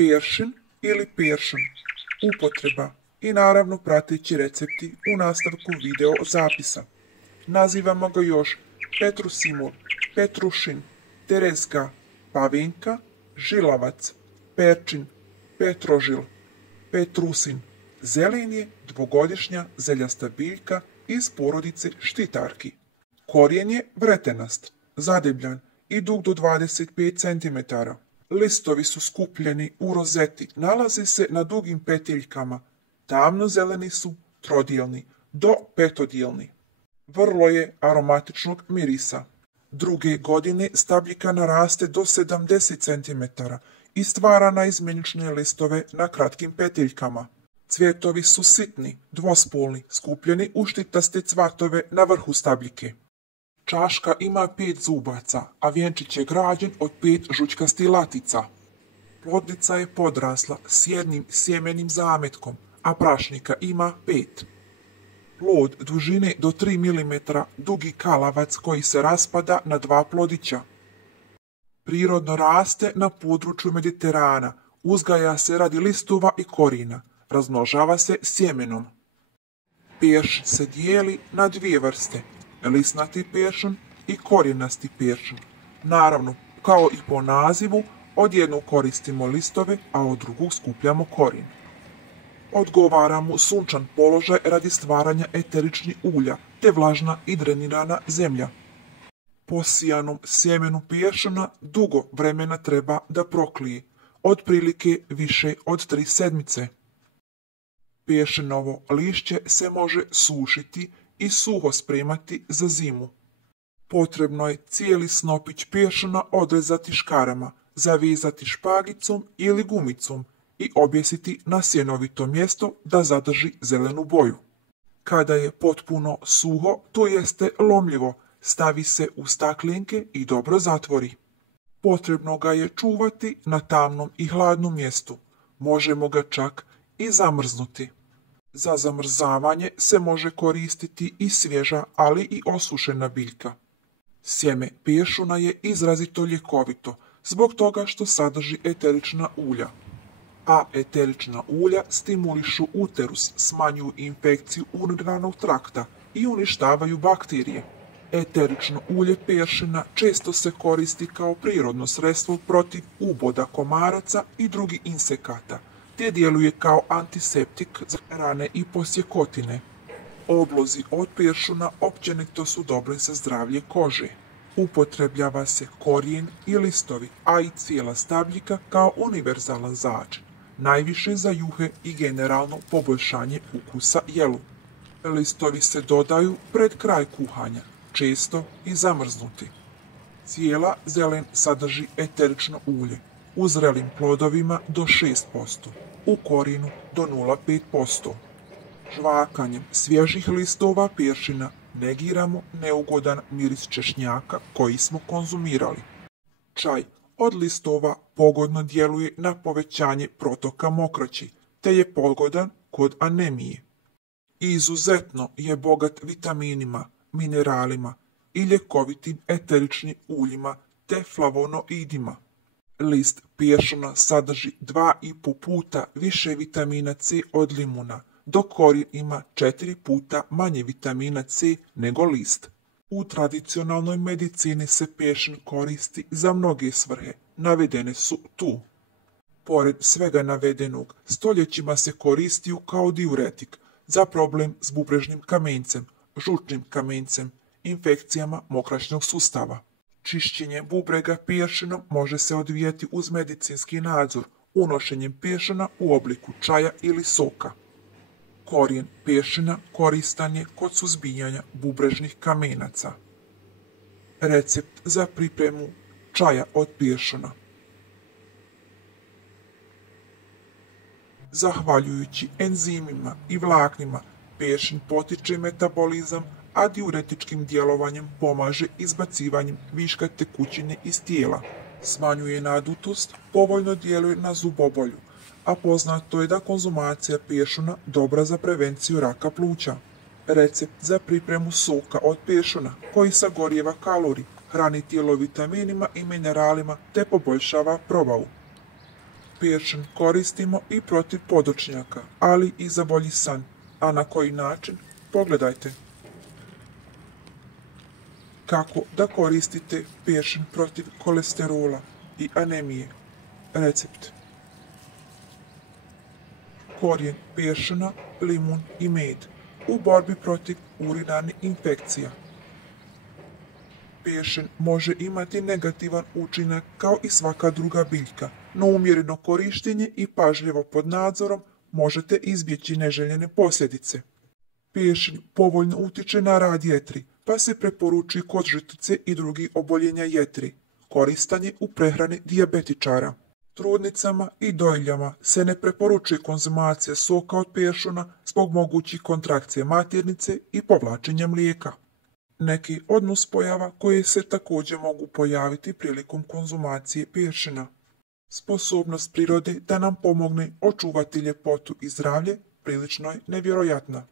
Peršin ili peršun, upotreba i naravno prateći recepti u nastavku video zapisa. Nazivamo ga još petrusimul, petrušin, terezga, pavinka, žilavac, perčin, petrožil, petrusin. Zelen je dvogodišnja zeljasta biljka iz porodice štitarki. Korijen je vretenast, zadebljan i dug do 25 cm. Listovi su skupljeni u rozeti, nalaze se na dugim petiljkama. Tamno zeleni su, trodijelni do petodijelni. Vrlo je aromatičnog mirisa. Druge godine stabljika naraste do 70 cm i stvara naizmjenične listove na kratkim petiljkama. Cvjetovi su sitni, dvospolni, skupljeni u štitaste cvatove na vrhu stabljike. Čaška ima 5 zubaca, a vjenčić je građen od 5 žučkastih latica. Plodnica je podrasla s jednim sjemenim zametkom, a prašnika ima 5. Plod dužine do 3 mm, dugi kalavac koji se raspada na 2 plodića. Prirodno raste na području Mediterana, uzgaja se radi listova i korina, razmnožava se sjemenom. Peršin se dijeli na 2 vrste, lisnati peršun i korijenasti peršun. Naravno, kao i po nazivu, od jednog koristimo listove, a od drugog skupljamo korijen. Odgovara mu sunčan položaj radi stvaranja eteričnih ulja, te vlažna i drenirana zemlja. Posijanom sjemenu peršuna dugo vremena treba da proklije, otprilike više od 3 sedmice. Peršinovo lišće se može sušiti i suho spremati za zimu. Potrebno je cijeli snopić peršuna odrezati škarama, zavezati špagicom ili gumicom i objesiti na sjenovito mjesto da zadrži zelenu boju. Kada je potpuno suho, to jeste lomljivo, stavi se u staklenke i dobro zatvori. Potrebno ga je čuvati na tamnom i hladnom mjestu. Možemo ga čak i zamrznuti. Za zamrzavanje se može koristiti i svježa, ali i osušena biljka. Sjeme peršuna je izrazito ljekovito, zbog toga što sadrži eterična ulja. A eterična ulja stimulišu uterus, smanjuju infekciju urinarnog trakta i uništavaju bakterije. Eterično ulje peršina često se koristi kao prirodno sredstvo protiv uboda komaraca i drugih insekata, te djeluje kao antiseptik za rane i posjekotine. Oblozi od peršuna općenito su dobre za zdravlje kože. Upotrebljava se korijen i listovi, a i cijela stabljika kao univerzalan začin, najviše za juhe i generalno poboljšanje ukusa jelu. Listovi se dodaju pred kraj kuhanja, često i zamrznuti. Cijela zelen sadrži eterično ulje, u zrelim plodovima do 6%, u korijenu do 0,5%. Žvakanjem svježih listova peršina negiramo neugodan miris češnjaka koji smo konzumirali. Čaj od listova pogodno djeluje na povećanje protoka mokraći, te je pogodan kod anemije. Izuzetno je bogat vitaminima, mineralima i ljekovitim eteričnim uljima te flavonoidima. List peršuna sadrži 2,5 puta više vitamina C od limuna, dok korijen ima 4 puta manje vitamina C nego list. U tradicionalnoj medicini se peršin koristi za mnoge svrhe, navedene su tu. Pored svega navedenog, stoljećima se koristio kao diuretik za problem s bubrežnim kamencem, žučnim kamencem, infekcijama mokraćnog sustava. Čišćenje bubrega peršinom može se odvijati uz medicinski nadzor, unošenjem peršina u obliku čaja ili soka. Korijen peršina koristan je kod suzbijanja bubrežnih kamenaca. Recept za pripremu čaja od peršuna. Zahvaljujući enzimima i vlaknima, peršin potiče metabolizam, a diuretičkim djelovanjem pomaže izbacivanjem viška tekućine iz tijela. Smanjuje nadutost, povoljno djeluje na zubobolju, a poznato je da konzumacija peršuna dobra za prevenciju raka pluća. Recept za pripremu soka od peršuna, koji sagorijeva kalorij, hrani tijelo vitaminima i mineralima te poboljšava probavu. Peršin koristimo i protiv podočnjaka, ali i za bolji san. A na koji način? Pogledajte. Kako da koristite peršin protiv kolesterola i anemije? Recept. Korijen peršina, limun i med u borbi protiv urinarnih infekcija. Peršin može imati negativan učinak kao i svaka druga biljka, no umjereno korištenje i pažljivo pod nadzorom možete izbjeći neželjene posljedice. Peršin povoljno utiče na rad jetri, pa se preporučuje kod žrtvice i drugih oboljenja jetri. Koristan je u prehrani dijabetičara. Trudnicama i dojiljama se ne preporučuje konzumacija soka od peršuna zbog mogućih kontrakcija maternice i povlačenja mlijeka. Neki od nuspojava koje se također mogu pojaviti prilikom konzumacije peršina. Sposobnost prirode da nam pomogne očuvati ljepotu i zdravlje prilično je nevjerojatna.